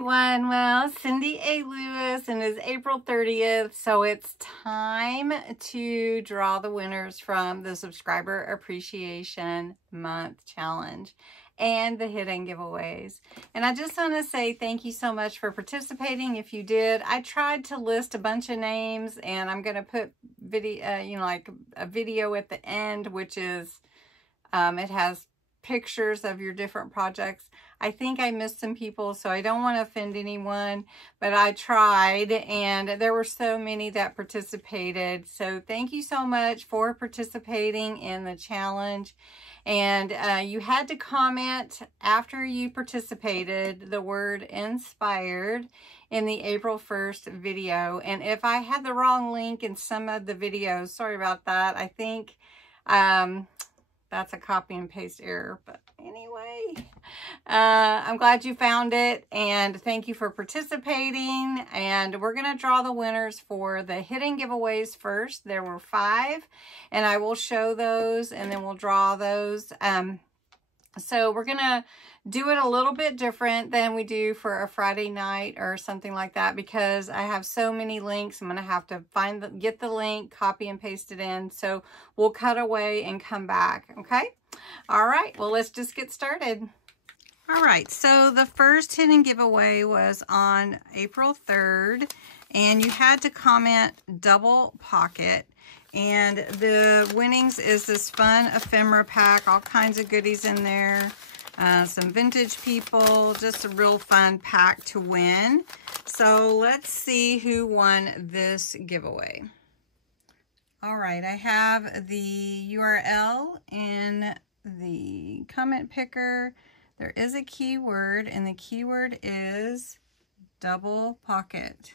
everyone. Well, CindyALewis, and it's April 30th, so it's time to draw the winners from the Subscriber Appreciation Month Challenge and the hidden giveaways. And I just want to say thank you so much for participating. If you did, I tried to list a bunch of names, and I'm going to put video, like a video at the end, which is, it has pictures of your different projects. I think I missed some people, so I don't want to offend anyone, but I tried, and there were so many that participated. So thank you so much for participating in the challenge. And you had to comment after you participated the word inspired in the April 1st video. And if I had the wrong link in some of the videos, sorry about that. I think that's a copy and paste error, but anyway, I'm glad you found it, and thank you for participating. And we're going to draw the winners for the hidden giveaways first. There were 5, and I will show those, and then we'll draw those. So we're going to do it a little bit different than we do for a Friday night or something like that, because I have so many links. I'm going to have to get the link, copy and paste it in. So we'll cut away and come back. Okay. All right. Well, let's just get started. All right. So the first hidden giveaway was on April 3rd, and you had to comment double pocket. And the winnings is this fun ephemera pack, all kinds of goodies in there. Some vintage people, just a real fun pack to win. So let's see who won this giveaway. All right, I have the URL in the comment picker. There is a keyword, and the keyword is double pocket.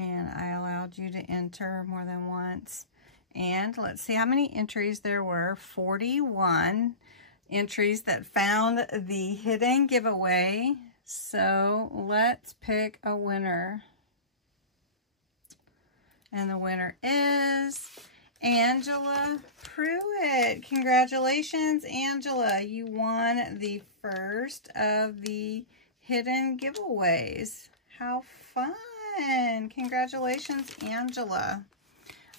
And I allowed you to enter more than once. And let's see how many entries there were. 41 entries that found the hidden giveaway. So let's pick a winner. And the winner is Angela Pruitt. Congratulations, Angela. You won the first of the hidden giveaways. How fun. Congratulations, Angela.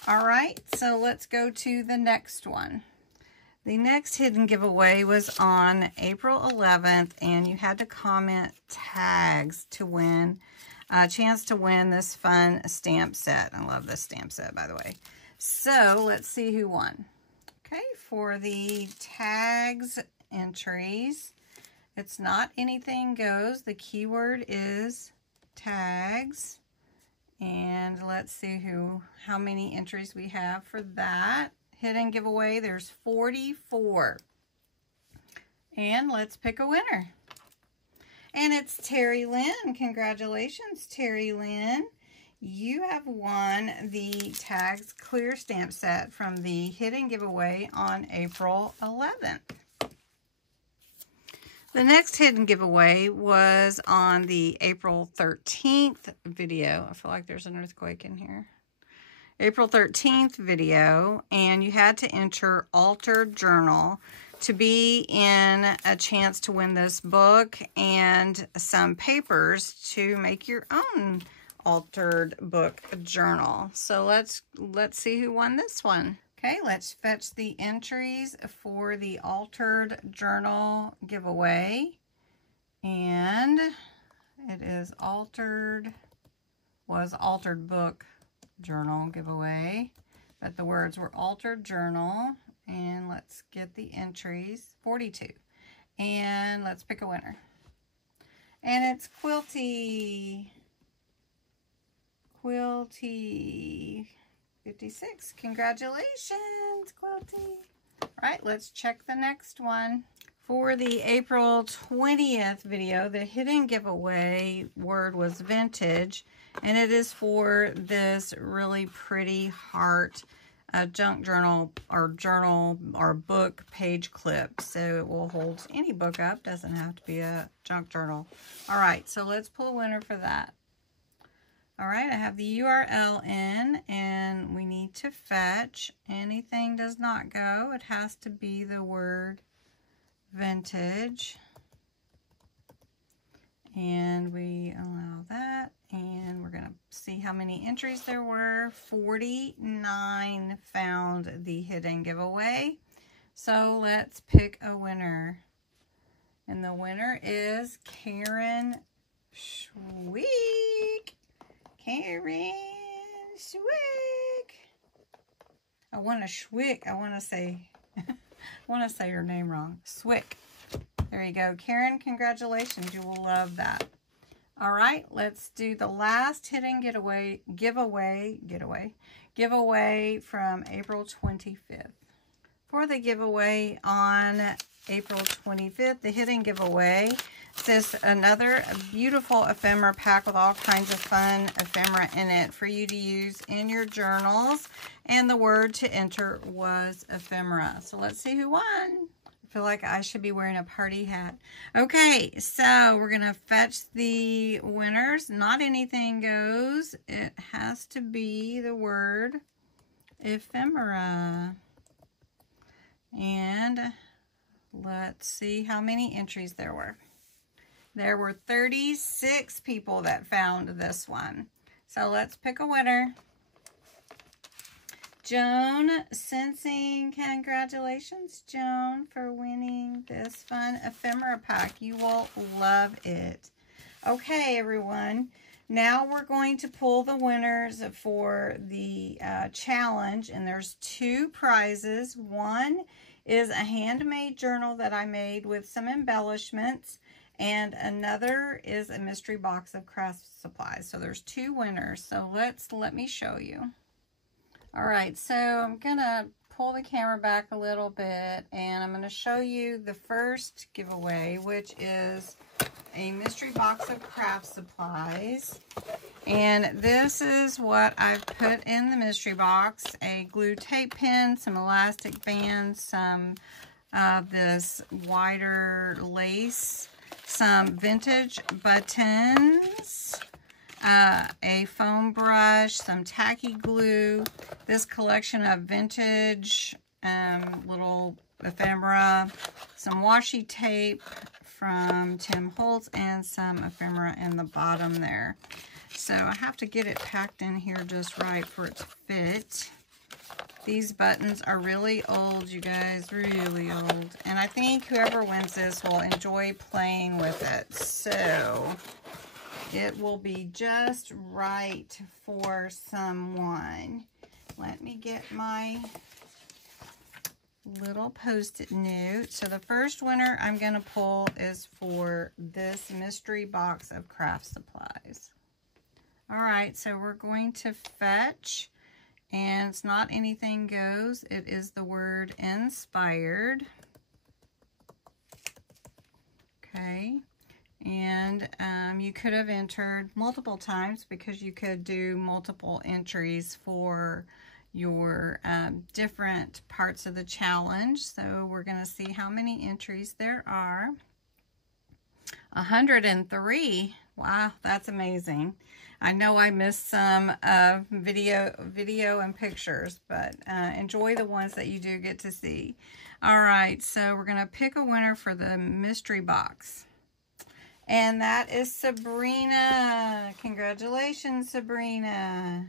All right, so let's go to the next one. The next hidden giveaway was on April 11th, and you had to comment tags to win a chance to win this fun stamp set. I love this stamp set, by the way. So let's see who won. Okay, for the tags entries, it's not anything goes. The keyword is tags. And let's see how many entries we have for that hidden giveaway. There's 44. And let's pick a winner. And it's Terry Lynn. Congratulations, Terry Lynn. You have won the Tags Clear Stamp Set from the hidden giveaway on April 11th. The next hidden giveaway was on the April 13th video. I feel like there's an earthquake in here. April 13th video, and you had to enter altered journal to be in a chance to win this book and some papers to make your own altered book journal. So let's see who won this one. Okay, let's fetch the entries for the altered journal giveaway. And it is altered book journal giveaway. But the words were altered journal. And let's get the entries, 42. And let's pick a winner. And it's Quilty. 56. Congratulations, Quilty. All right, let's check the next one. For the April 20th video, the hidden giveaway word was vintage, and it is for this really pretty heart junk journal or book page clip. So it will hold any book up, doesn't have to be a junk journal. All right, so let's pull a winner for that. All right, I have the URL in, and we need to fetch. Anything does not go. It has to be the word vintage. And we allow that. And we're going to see how many entries there were. 49 found the hidden giveaway. So let's pick a winner. And the winner is Karen Schwick. Karen Schwick. I want to Schwick. I want to say her name wrong. Schwick. There you go. Karen, congratulations. You will love that. All right, let's do the last hidden giveaway from April 25th. For the giveaway on April 25th, the hidden giveaway is another beautiful ephemera pack with all kinds of fun ephemera in it for you to use in your journals. And the word to enter was ephemera. So let's see who won. I feel like I should be wearing a party hat. Okay, so we're going to fetch the winners. Not anything goes. It has to be the word ephemera. And let's see how many entries there were. There were 36 people that found this one. So let's pick a winner. Joan Sensing, congratulations, Joan, for winning this fun ephemera pack. You will love it. Okay, everyone. Now we're going to pull the winners for the challenge, and there's 2 prizes. One is a handmade journal that I made with some embellishments, and another is a mystery box of craft supplies. So there's 2 winners. So let me show you. All right, so I'm gonna pull the camera back a little bit, and I'm gonna show you the first giveaway, which is a mystery box of craft supplies. And this is what I've put in the mystery box: a glue tape pen, some elastic bands, some of this wider lace, some vintage buttons, a foam brush, some tacky glue, this collection of vintage little ephemera, some washi tape from Tim Holtz, and some ephemera in the bottom there. So I have to get it packed in here just right for it to fit. These buttons are really old, you guys, really old. And I think whoever wins this will enjoy playing with it. So it will be just right for someone. Let me get my little post-it note. So the first winner I'm going to pull is for this mystery box of craft supplies. All right, so we're going to fetch, and it's not anything goes. It is the word inspired. Okay. And you could have entered multiple times because you could do multiple entries for your different parts of the challenge. So we're going to see how many entries there are. 103. Wow, that's amazing. I know I missed some video and pictures, but enjoy the ones that you do get to see. All right, so we're going to pick a winner for the mystery box. And that is Sabrina. Congratulations, Sabrina.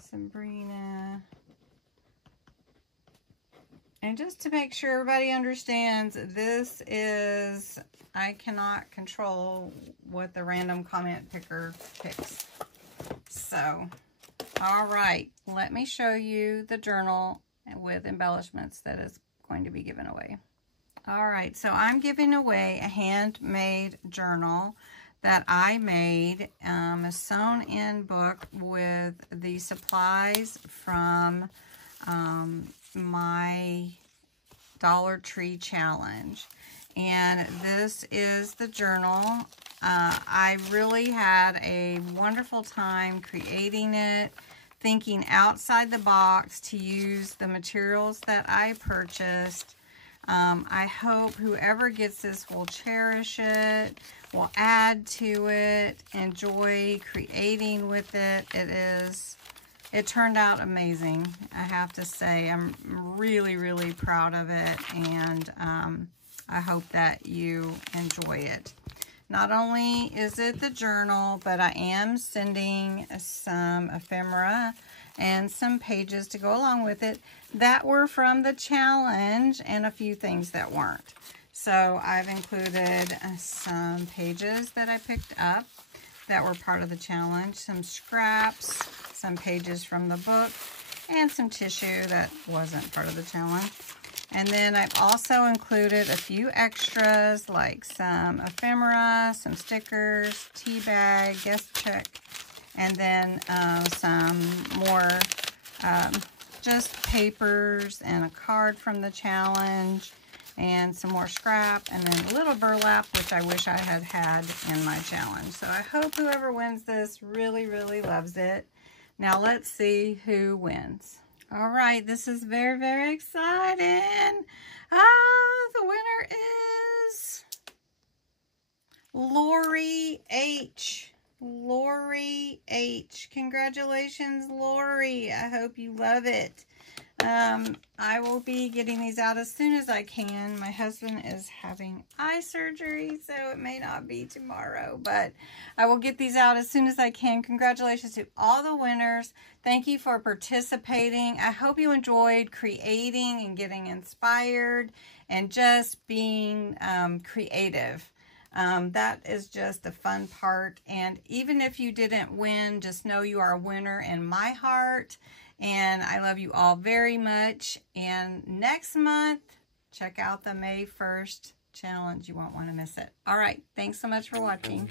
Sabrina. And just to make sure everybody understands, this is, I cannot control what the random comment picker picks. So, all right, let me show you the journal with embellishments that is going to be given away. All right, so I'm giving away a handmade journal that I made, a sewn-in book with the supplies from my Dollar Tree challenge. And this is the journal. I really had a wonderful time creating it, thinking outside the box to use the materials that I purchased. I hope whoever gets this will cherish it, will add to it, enjoy creating with it. It is it turned out amazing. I have to say, I'm really, really proud of it, and I hope that you enjoy it. Not only is it the journal, but I am sending some ephemera and some pages to go along with it that were from the challenge and a few things that weren't. So I've included some pages that I picked up that were part of the challenge, some scraps, some pages from the book, and some tissue that wasn't part of the challenge. And then I've also included a few extras like some ephemera, some stickers, tea bag, guest check, and then some more just papers and a card from the challenge, and some more scrap, and then a little burlap, which I wish I had had in my challenge. So I hope whoever wins this really, really loves it. Now let's see who wins. All right, this is very, very exciting. The winner is Lorrie H. Lorrie H. Congratulations, Lorrie. I hope you love it. I will be getting these out as soon as I can. My husband is having eye surgery, so it may not be tomorrow, but I will get these out as soon as I can. Congratulations to all the winners. Thank you for participating. I hope you enjoyed creating and getting inspired and just being creative. That is just the fun part. And even if you didn't win, just know you are a winner in my heart. And I love you all very much. And next month, check out the May 1st challenge. You won't want to miss it. All right. Thanks so much for watching.